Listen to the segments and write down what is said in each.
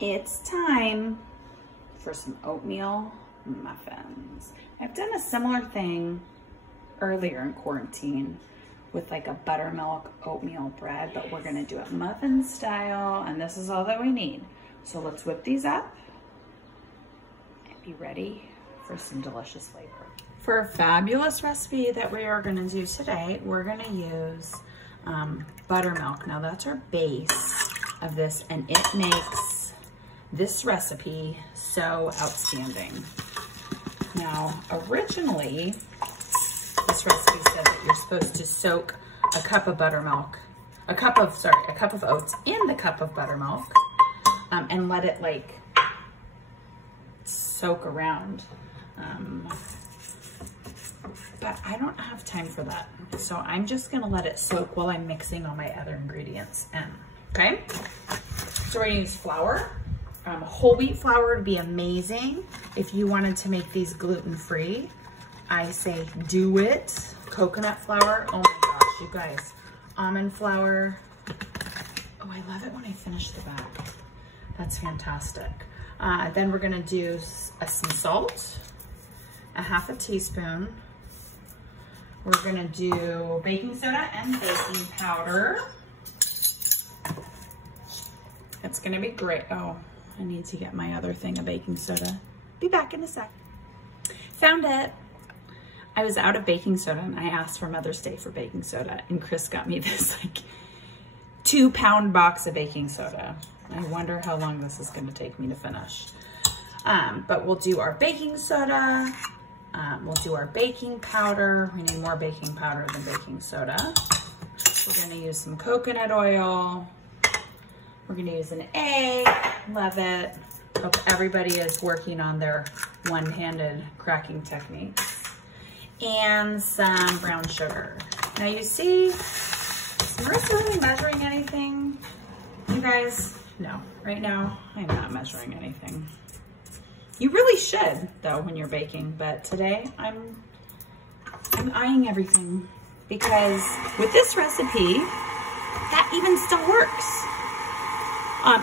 It's time for some oatmeal muffins. I've done a similar thing earlier in quarantine with like a buttermilk oatmeal bread, but we're gonna do it muffin style, and this is all that we need. So let's whip these up and be ready for some delicious flavor. For a fabulous recipe that we are gonna do today, we're gonna use buttermilk. Now that's our base of this, and it makes this recipe so outstanding. Now, originally, this recipe said that you're supposed to soak a cup of buttermilk, a cup of oats in the cup of buttermilk, and let it like soak around. But I don't have time for that. So I'm just gonna let it soak while I'm mixing all my other ingredients in, okay? So we're gonna use flour. Whole wheat flour would be amazing. If you wanted to make these gluten-free, I say do it. Coconut flour, oh my gosh, you guys. Almond flour. Oh, I love it when I finish the back. That's fantastic. Then we're gonna do some salt, a half a teaspoon. We're gonna do baking soda and baking powder. It's gonna be great. Oh, I need to get my other thing of baking soda. Be back in a sec. Found it. I was out of baking soda and I asked for Mother's Day for baking soda, and Chris got me this like 2-pound box of baking soda. I wonder how long this is gonna take me to finish. But we'll do our baking soda. We'll do our baking powder. We need more baking powder than baking soda. We're gonna use some coconut oil. We're gonna use an egg. Love it. Hope everybody is working on their one-handed cracking techniques. And some brown sugar. Now you see, is Marissa really measuring anything? You guys, no, right now I'm not measuring anything. You really should though when you're baking, but today I'm eyeing everything, because with this recipe, that even still works.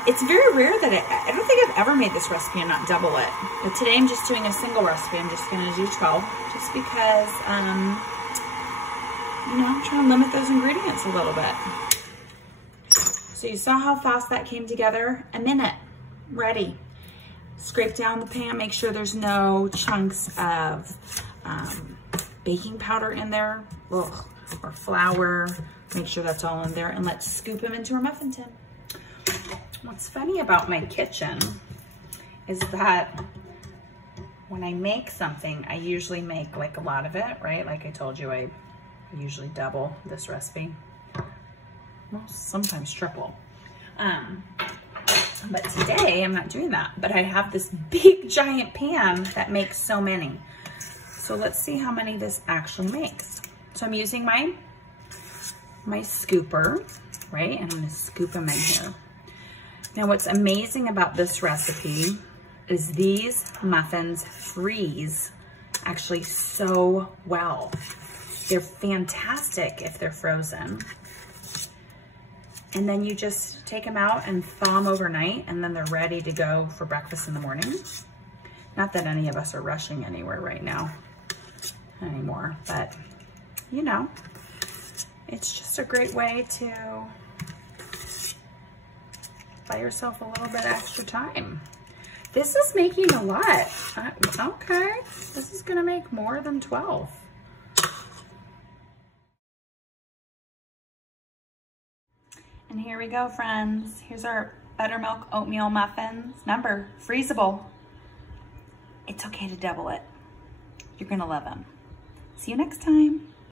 It's very rare that I don't think I've ever made this recipe and not double it. But today I'm just doing a single recipe. I'm just gonna do 12, just because, you know, I'm trying to limit those ingredients a little bit. So you saw how fast that came together? A minute, ready. Scrape down the pan, make sure there's no chunks of baking powder in there, or flour. Make sure that's all in there, and let's scoop them into our muffin tin. What's funny about my kitchen is that when I make something, I usually make like a lot of it, right? Like I told you, I usually double this recipe. Well, sometimes triple. But today I'm not doing that, but I have this big giant pan that makes so many. So let's see how many this actually makes. So I'm using my scooper, right? And I'm gonna scoop them in here. Now what's amazing about this recipe is these muffins freeze actually so well. They're fantastic if they're frozen. And then you just take them out and thaw them overnight, and then they're ready to go for breakfast in the morning. Not that any of us are rushing anywhere right now anymore, but you know, it's just a great way to buy yourself a little bit extra time. This is making a lot. Okay, this is gonna make more than 12. And here we go, friends. Here's our buttermilk oatmeal muffins. Number, freezable. It's okay to double it. You're gonna love them. See you next time.